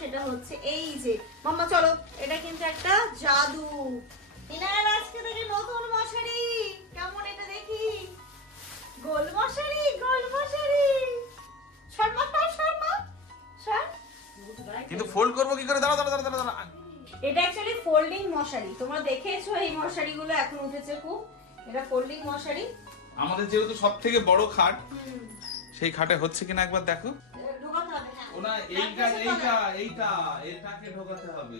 সেটা হচ্ছে এই যে মাম্মা চলো এটা কিন্তু একটা জাদু। ইনার আজকে থেকে নতুন মশারি। কেমন এটা দেখি? গোল মশারি গোল মশারি। শর্মা শর্মা শর্মা কিন্তু ফোল্ড করব কি করে? দাঁড়া দাঁড়া দাঁড়া দাঁড়া এটা অ্যাকচুয়ালি ফোল্ডিং মশারি। তোমরা দেখেছ এই মশারিগুলো এখন উঠেছে খুব? এটা ফোল্ডিং মশারি। আমাদের যেহেতু সব থেকে বড় খাট সেই খাটে হচ্ছে কিনা একবার দেখো। ওনা এইটা এইটা এইটা এটাকে ঢোকাতে হবে।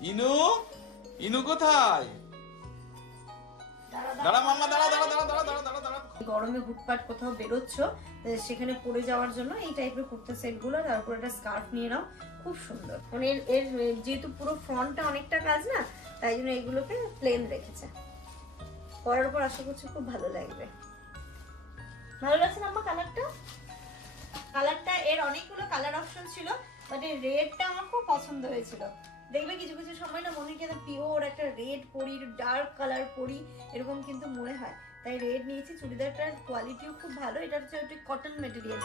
ইনু? ইনু কোথায়? দাঁড়া মাম্মা দাঁড়া দাঁড়া দাঁড়া দাঁড়া দাঁড়া দাঁড়া দাঁড়া গরমে হুটপাট কোথাও বেরোচ্ছ সেখানে পরে যাওয়ার জন্য এই টাইপের কুর্তা সেটগুলো তারপর একটা স্কার্ফ নিয়ে নাও। খুব সুন্দর। মানে এর এর যেহেতু পুরো ফ্রন্টটা অনেকটা কাজ না তাই জন্য এগুলোকে প্লেন রেখেছে। পরার পর আশা করছি খুব ভালো লাগবে। ভালো লাগছে না আমার কালারটা কালারটা, এর অনেকগুলো কালার অপশন ছিল বাট এই রেডটা আমার খুব পছন্দ হয়েছিল। দেখবে কিছু কিছু সময় না মনে হয় পিওর একটা রেড পরি ডার্ক কালার পরি, এরকম কিন্তু মনে হয়। তাই রেড নিয়েছি, চুড়িদারটার কোয়ালিটিও খুব ভালো, এটা হচ্ছে একটু cotton material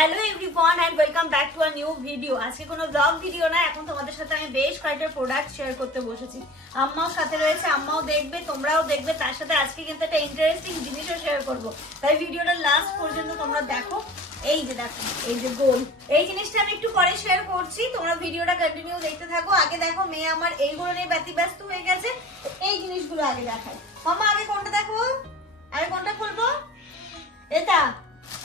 hello everyone and welcome back to a new video আজকে কোনো ব্লগ ভিডিও না, এখন তোমাদের সাথে আমি বেশ কয়েকটা প্রোডাক্ট শেয়ার করতে বসেছি। আম্মাও সাথে রয়েছে, আম্মাও দেখবে, তোমরাও দেখবে, তার সাথে আজকে কিন্তু একটা ইন্টারেস্টিং জিনিসও শেয়ার করব। তাই ভিডিওটা লাস্ট পর্যন্ত তোমরা দেখো। এই যে দেখো, এই যে গোল। এই জিনিসটা আমি একটু পরে শেয়ার করছি, তোমরা ভিডিওটা কন্টিনিউ দেখতে থাকো। আগে দেখো, মেয়ে আমার এইগুলো নিয়ে ব্যতিব্যস্ত হয়ে গেছে। এই জিনিসগুলো আগে দেখায় মামা আগে কোনটা দেখো? আগে কোনটা খুলবো? এটা।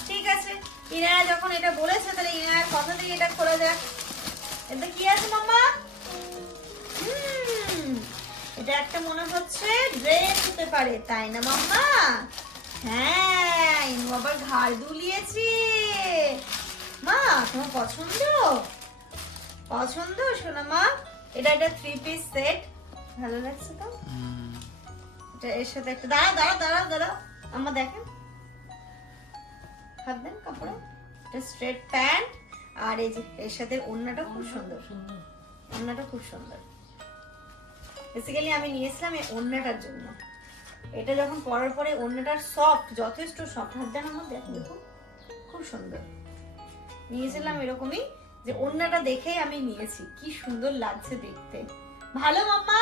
ঠিক আছে। ইনারা যখন এটা বলেছে তাহলে ইনার কথা দিয়ে এটা খোলা যাক। এটা কি আছে মাম্মা? এটা একটা মনে হচ্ছে ড্রেস হতে পারে তাই না মাম্মা? হ্যাঁ ইনু আবার ঘাড় দুলিয়েছে। মা তোমার পছন্দ? পছন্দ শোনা মা এটা একটা থ্রি পিস সেট ভালো লাগছে তো? এটা এর সাথে একটা দাঁড়া দাঁড়া দাঁড়া দাঁড়া আমার দেখেন। হাত কাপড়ে। এটা স্ট্রেট প্যান্ট আর এই যে এর সাথে খুব সুন্দর। খুব সুন্দর। বেসিক্যালি আমি নিয়েছিলাম এই জন্য। এটা যখন পরার পরে সফট যথেষ্ট সফট আমার দেখুন খুব সুন্দর। নিয়েছিলাম এরকমই যে ওড়নাটা দেখেই আমি নিয়েছি। কি সুন্দর লাগছে দেখতে। ভালো মাম্মা?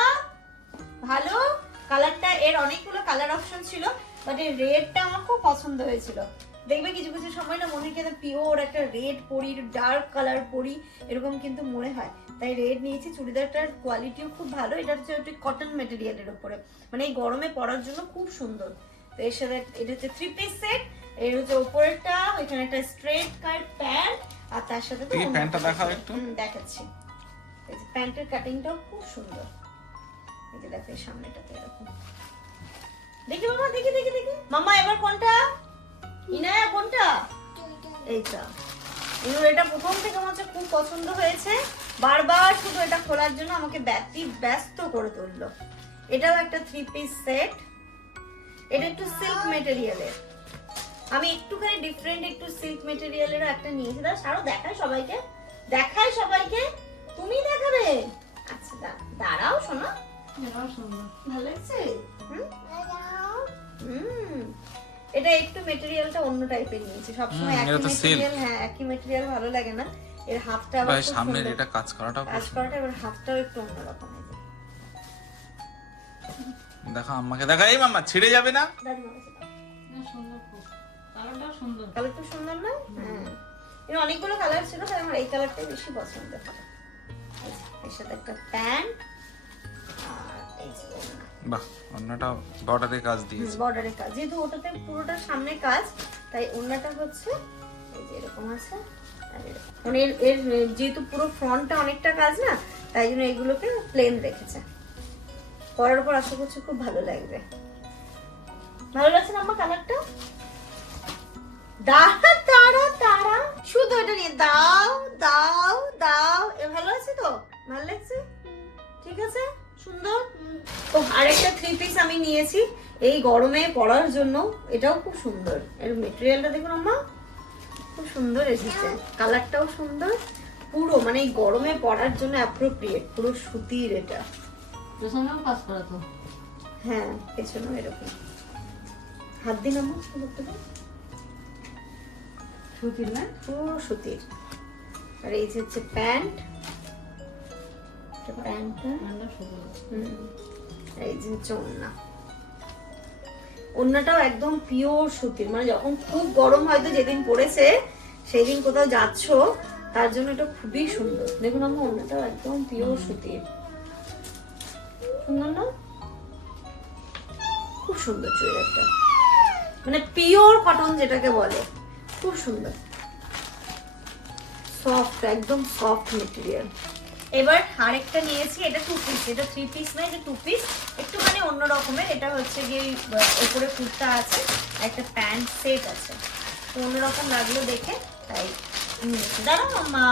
ভালো? কালারটা এর অনেকগুলো কালার অপশন ছিল বাট এই রেডটা আমার খুব পছন্দ হয়েছিল। দেখবে কিছু কিছু সময় না মনে হয় পিওর একটা রেড পরি ডার্ক কালার পরি এরকম কিন্তু মনে হয়। তাই রেড নিয়েছি চুড়িদারটার কোয়ালিটিও খুব ভালো এটা হচ্ছে একটু কটন মেটেরিয়ালের উপরে মানে এই গরমে পরার জন্য খুব সুন্দর। তো এর সাথে এটা হচ্ছে থ্রি পিস সেট এর হচ্ছে উপরেরটা এখানে একটা স্ট্রেট কাট প্যান্ট আর তার সাথে তো এই প্যান্টটা দেখাও একটু। দেখাচ্ছি। এই যে প্যান্টের কাটিংটাও খুব সুন্দর। এই যে দেখো এই সামনেটাতে এরকম। দেখি মামা দেখি দেখি দেখি। মামা এবার কোনটা? ইনায়া কোনটা? এইটা। ইনুর এটা প্রথম থেকে আমার খুব পছন্দ হয়েছে। বারবার শুধু এটা খোলার জন্য আমাকে ব্যতি ব্যস্ত করে তুললো। এটাও একটা থ্রি পিস সেট এটা একটু সিল্ক মেটেরিয়ালের আমি একটুখানি ডিফারেন্ট একটু সিল্ক মেটেরিয়ালেরও একটা নিয়েছি। দাঁড়া আরও দেখাই সবাইকে। দেখাই সবাইকে। তুমি দেখাবে? আচ্ছা দা- দাঁড়াও শোনো। ভালো লাগছে? হুম? হুম? এটা একটু মেটেরিয়ালটা অন্য টাইপের নিয়েছি। সবসময় একই। মেটেরিয়াল হ্যাঁ একই মেটেরিয়াল ভালো লাগে না। এর হাফটা আবার সামনের এটা কাজ করাটা কাজ করাটা এবার হাফটাও একটু অন্যরকম এই যে। দেখো আম্মাকে দেখা এই মাম্মা ছিড়ে যাবে না? কালারটা সুন্দর না? হ্যাঁ। এর অনেকগুলো কালার ছিল তাই আমার এই কালারটাই বেশি পছন্দ এই এর সাথে একটা প্যান্ট আর এই। বাহ, অন্যটা বর্ডারে কাজ দিয়েছে। বর্ডারের কাজ। যেহেতু ওটাতে পুরোটা সামনে কাজ, তাই ওড়নাটা হচ্ছে এরকম আছে মানে এর যেহেতু পুরো ফ্রন্টটা অনেকটা কাজ না, তাই জন্য এগুলোকে প্লেন রেখেছে। পরার পর আশা করছি খুব ভালো লাগবে। ভালো লাগছে না আমার কালারটা দাঁড়া দাঁড়া দাঁড়া। শুধু এটা নিয়ে দাও দাও দাও। এ ভালো আছে তো? ভালো লাগছে? ঠিক আছে? সুন্দর। ও আরেকটা থ্রি পিস আমি নিয়েছি। এই গরমে পরার জন্য এটাও খুব সুন্দর। এর মেটেরিয়ালটা দেখুন আম্মা খুব সুন্দর এসেছে। কালারটাও সুন্দর। পুরো মানে এই গরমে পরার জন্য অ্যাপ্রোপ্রিয়েট পুরো সুতির এটা। পেছনেও কাজ করা তো। হ্যাঁ পেছনেও এরকম। হাত দিন করতে সুতির না? পুরো সুতির। আর এই যে হচ্ছে প্যান্ট। প্যান্টটা। আর এই যে ওড়না। ওড়নাটাও একদম পিওর সুতির। মানে যখন খুব গরম হয়তো যেদিন পড়েছে সেই দিন কোথাও যাচ্ছ তার জন্য এটা খুবই সুন্দর। দেখুন আমার ওড়নাটাও একদম পিওর সুতির। সুন্দর না? খুব সুন্দর চুড়িদারটা। মানে পিওর কটন যেটাকে বলে খুব সুন্দর। সফট একদম সফট মেটেরিয়াল এবার আরেকটা নিয়েছি, এটা টু পিস এটা থ্রি পিস না, এটা টু পিস একটুখানি অন্য রকমের, এটা হচ্ছে গিয়ে ওপরে কুর্তা আছে একটা প্যান্ট সেট আছে। তো অন্যরকম লাগল দেখে, তাই দাঁড়াও মাম্মা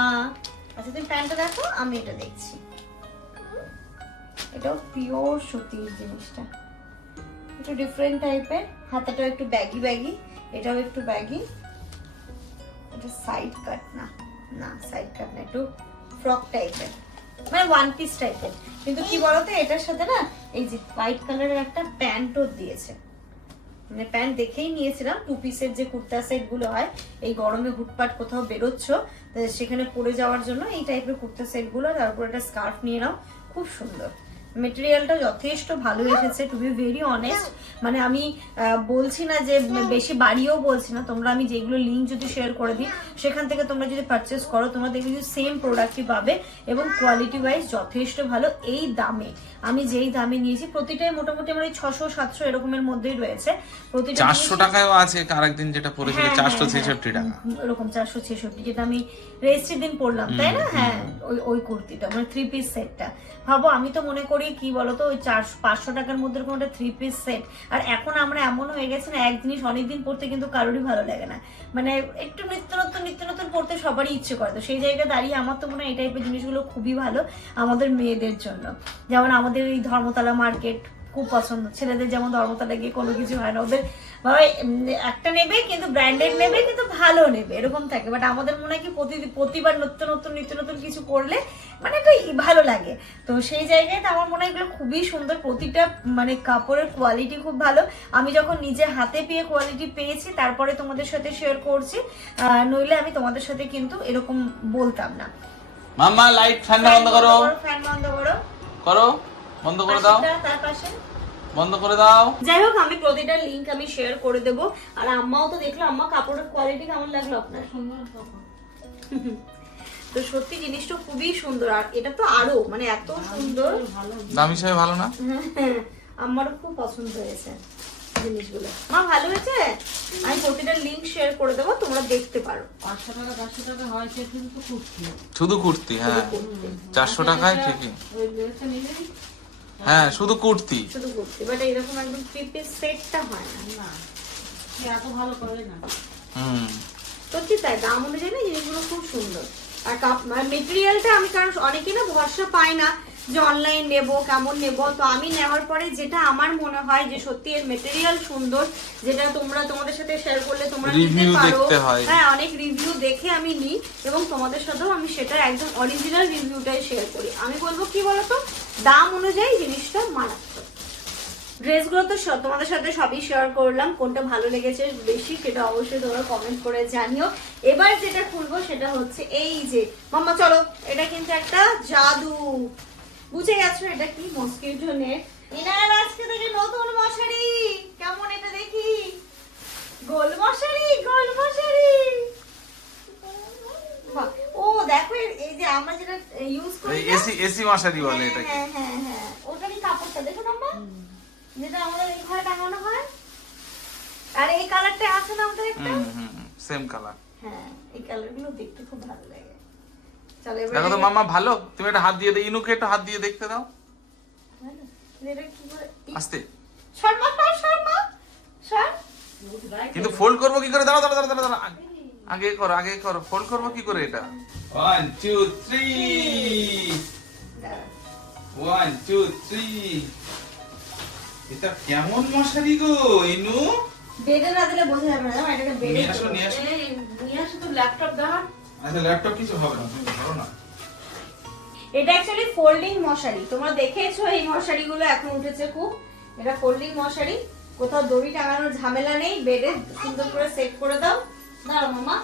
আচ্ছা তুমি প্যান্টটা দেখো, আমি এটা দেখছি। এটাও পিওর সুতির জিনিসটা। একটু ডিফারেন্ট টাইপের হাতাটাও একটু ব্যাগি ব্যাগি এটাও একটু ব্যাগি এটা সাইড কাট না না সাইড কাট না, একটু ফ্রক টাইপের মানে ওয়ান পিস টাইপের কিন্তু কি বলতো, এটার সাথে না, এই যে হোয়াইট কালারের একটা প্যান্টও দিয়েছে। মানে প্যান্ট দেখেই নিয়েছিলাম টু পিসের যে কুর্তা সেটগুলো হয়, এই গরমে হুটপাট কোথাও বেরোচ্ছ সেখানে পরে যাওয়ার জন্য এই টাইপের কুর্তা সেটগুলো তারপর একটা স্কার্ফ নিয়ে নাও, খুব সুন্দর। মেটেরিয়ালটা যথেষ্ট ভালো এসেছে টু বি ভেরি অনেস্ট মানে আমি বলছি না যে বেশি বাড়িও বলছি না তোমরা আমি যেগুলো লিঙ্ক যদি শেয়ার করে দিই সেখান থেকে তোমরা যদি পারচেস করো তোমরা দেখবে যে সেম প্রোডাক্টই পাবে এবং কোয়ালিটি ওয়াইজ যথেষ্ট ভালো এই দামে। আমি যেই দামে নিয়েছি প্রতিটাই মোটামুটি আমার ওই ছশো সাতশো এরকমের মধ্যেই রয়েছে। প্রতিটা চারশো টাকায়ও আছে আরেকদিন যেটা পড়েছিল হ্যাঁ, চারশো হ্যাঁ, ছেষট্টি হ্যাঁ, টাকা। হুম, ওরকম চারশো ছেষট্টি যেটা আমি রেজিস্ট্রির দিন পড়লাম তাই না? হ্যাঁ ওই ওই কুর্তিটা মানে থ্রি পিস সেটটা ভাবো আমি তো মনে করি কি বলতো, ওই চারশো পাঁচশো টাকার মধ্যে কোনো থ্রি পিস সেট আর এখন আমরা এমন হয়ে গেছে না, এক জিনিস অনেকদিন পড়তে কিন্তু কারোরই ভালো লাগে না। মানে একটু নিত্য নতুন নিত্য নতুন পড়তে সবারই ইচ্ছে করে। তো সেই জায়গায় দাঁড়িয়ে আমার তো মনে হয় এই টাইপের জিনিসগুলো খুবই ভালো আমাদের মেয়েদের জন্য। যেমন আমাদের এই ধর্মতলা মার্কেট খুব পছন্দ। ছেলেদের যেমন ধর্মতলা গিয়ে কোনো কিছু হয় না ওদের বাবা একটা নেবে কিন্তু ব্র্যান্ডেড নেবে কিন্তু ভালো নেবে এরকম থাকে। বাট আমাদের মনে হয় কি প্রতি প্রতিবার নতুন নতুন নিত্য নতুন কিছু করলে মানে একটা ভালো লাগে। তো সেই জায়গায় তো আমার মনে হয় এগুলো খুবই সুন্দর প্রতিটা মানে কাপড়ের কোয়ালিটি খুব ভালো। আমি যখন নিজে হাতে পেয়ে কোয়ালিটি পেয়েছি তারপরে তোমাদের সাথে শেয়ার করছি। নইলে আমি তোমাদের সাথে কিন্তু এরকম বলতাম না। মাম্মা লাইট ফ্যান বন্ধ করো। ফ্যান বন্ধ করো। করো। বন্ধ করে দাও। তার পাশে? বন্ধ করে দাও। যাই হোক আমি প্রতিটা লিংক আমি শেয়ার করে দেবো। আর আম্মাও তো দেখল আম্মা কাপড়ের কোয়ালিটি কেমন লাগল আপনার? তো। সত্যি জিনিসটা খুবই সুন্দর। আর এটা তো আরও মানে এত সুন্দর। ভালো দামি হিসাবে ভালো না? আমারও খুব পছন্দ হয়েছে জিনিসগুলো। মা ভালো হয়েছে? আমি প্রতিটা লিংক শেয়ার করে দেবো তোমরা দেখতে পারো। পাঁচশো টাকা চারশো টাকা হয় সে কিন্তু কুর্তি শুধু কুর্তি হ্যাঁ। চারশো টাকায় ঠিকই। ওই ড্রেসটা নিলেই হ্যাঁ শুধু কুর্তি। শুধু কুর্তি বাট এরকম একদম থ্রি পিস সেটটা হয় না। এত ভালো করে না। হুম। সত্যি তাই দাম অনুযায়ী না জিনিসগুলো খুব সুন্দর। আর কাপ মেটেরিয়ালটা আমি কারণ অনেকে না ভরসা পায় না যে অনলাইন নেব কেমন নেব। তো আমি নেওয়ার পরে যেটা আমার মনে হয় যে সত্যি এর মেটেরিয়াল সুন্দর যেটা তোমরা তোমাদের সাথে শেয়ার করলে তোমরা নিতে পারো। হ্যাঁ। অনেক রিভিউ দেখে আমি নিই এবং তোমাদের সাথেও আমি সেটা একদম অরিজিনাল রিভিউটাই শেয়ার করি। আমি বলব কি বলতো? দাম অনুযায়ী জিনিসটা মারাত্মক। ড্রেসগুলো তো তোমাদের সাথে সবই শেয়ার করলাম, কোনটা ভালো লেগেছে বেশি সেটা অবশ্যই তোমরা কমেন্ট করে জানিও। এবার যেটা খুলবো সেটা হচ্ছে এই যে, মাম্মা চলো, এটা কিন্তু একটা জাদু। বুঝে গেছো এটা কি মস্কিটো নেট ইনার আজকে থেকে নতুন মশারি। কেমন এটা দেখি? গোল মশারি গোল মশারি। দেখো এই যে আমরা যেটা ইউজ করি এই এসি এসি মশারি বলে হ্যাঁ, এটাকে। হ্যাঁ হ্যাঁ হ্যাঁ। ওটারই কাপড়টা দেখো? যেটা আমাদের এই ঘরে টাঙানো হয়। আর এই কালারটা আছে না আমাদের একটা? হুম হুম সেম কালার হ্যাঁ এই কালারগুলো দেখতে খুব ভালো লাগে। চলো এবার দেখো তো মাম্মা ভালো? তুমি একটা হাত দিয়ে দাও ইনুকে একটু হাত দিয়ে দেখতে দাও। আস্তে। শর্মা শর্মা সর কিন্তু ফোল্ড করব কি করে? দাঁড়া দাঁড়া দাঁড়া দাঁড়া দাঁড়া। আগে করো আগে করো। ফোল্ড করব কি করে এটা? One two three one two three এটা কেমন মশারি গো ইনু? বেডে না দিলে বোঝা যাবে না এটাকে বেডে নিয়ে আসো, নিয়ে আসো। নিয়ে আসো তো ল্যাপটপ দেওয়ার আচ্ছা ল্যাপটপ কিছু হবে না তুমি ধরো না। এটা অ্যাকচুয়ালি ফোল্ডিং মশারি। তোমরা দেখেছ এই মশারিগুলো এখন উঠেছে খুব? এটা ফোল্ডিং মশারি। কোথাও দড়ি টাঙানোর ঝামেলা নেই বেডে সুন্দর করে সেট করে দাও। দাঁড়াও মামা।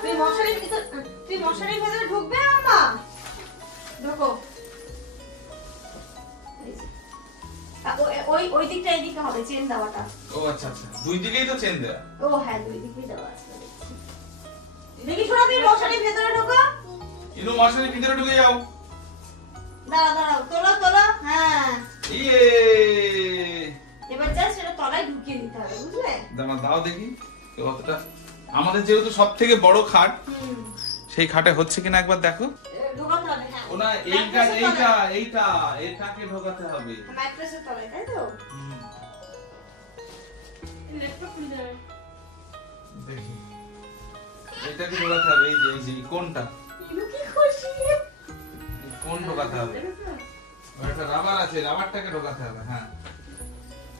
তুই মশারির ভিতরে তুই মশারির ভেতরে ঢুকবে মামা? ঢোকো। চেন দেওয়া আচ্ছা, আচ্ছা। ও হ্যাঁ দেখি শোনা তুমি মশারির ভেতরে ঢোকো। ইনু মশারির ভিতরে ঢুকে যাও। দাঁড়াও দাঁড়াও। তোলো তোলো। হ্যাঁ। ইয়ে। এবার জাস্ট তলায় ঢুকিয়ে দিতে হবে বুঝলে? দাঁড়া দাও দেখি কতটা। আমাদের যেহেতু সব থেকে বড় খাট সেই খাটে হচ্ছে কিনা একবার দেখো। এ, ঢোকাতে হবে হ্যাঁ। ও না এইটা এইটা এইটা এইটাকে ঢোকাতে হবে। ম্যাট্রেসের তলায় তাই তো? ল্যাপটপ খুলে যাবে দেখি। এটাকে ঢোকাতে হবে এই যে এই যে কোনটা? কি খুশি? কোন ঢোকাতে হবে? একটা রাবার আছে রাবারটাকে ঢোকাতে হবে হ্যাঁ।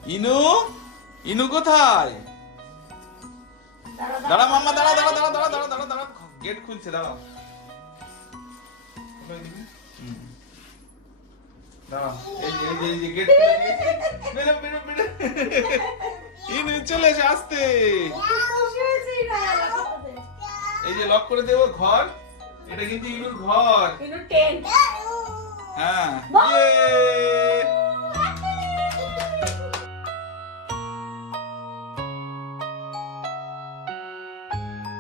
ইনু? ইনু কোথায়? দাঁড়াও, দাঁড়া মাম্মা দাঁড়া দাঁড়া দাঁড়া দাঁড়া দাঁড়া দাঁড়া দাঁড়া গেট খুলছে দাঁড়াও। চলে এসে আসতে। এই যে লক করে দেবো ঘর। এটা কিন্তু ইনুর ঘর। হ্যাঁ। ইয়ে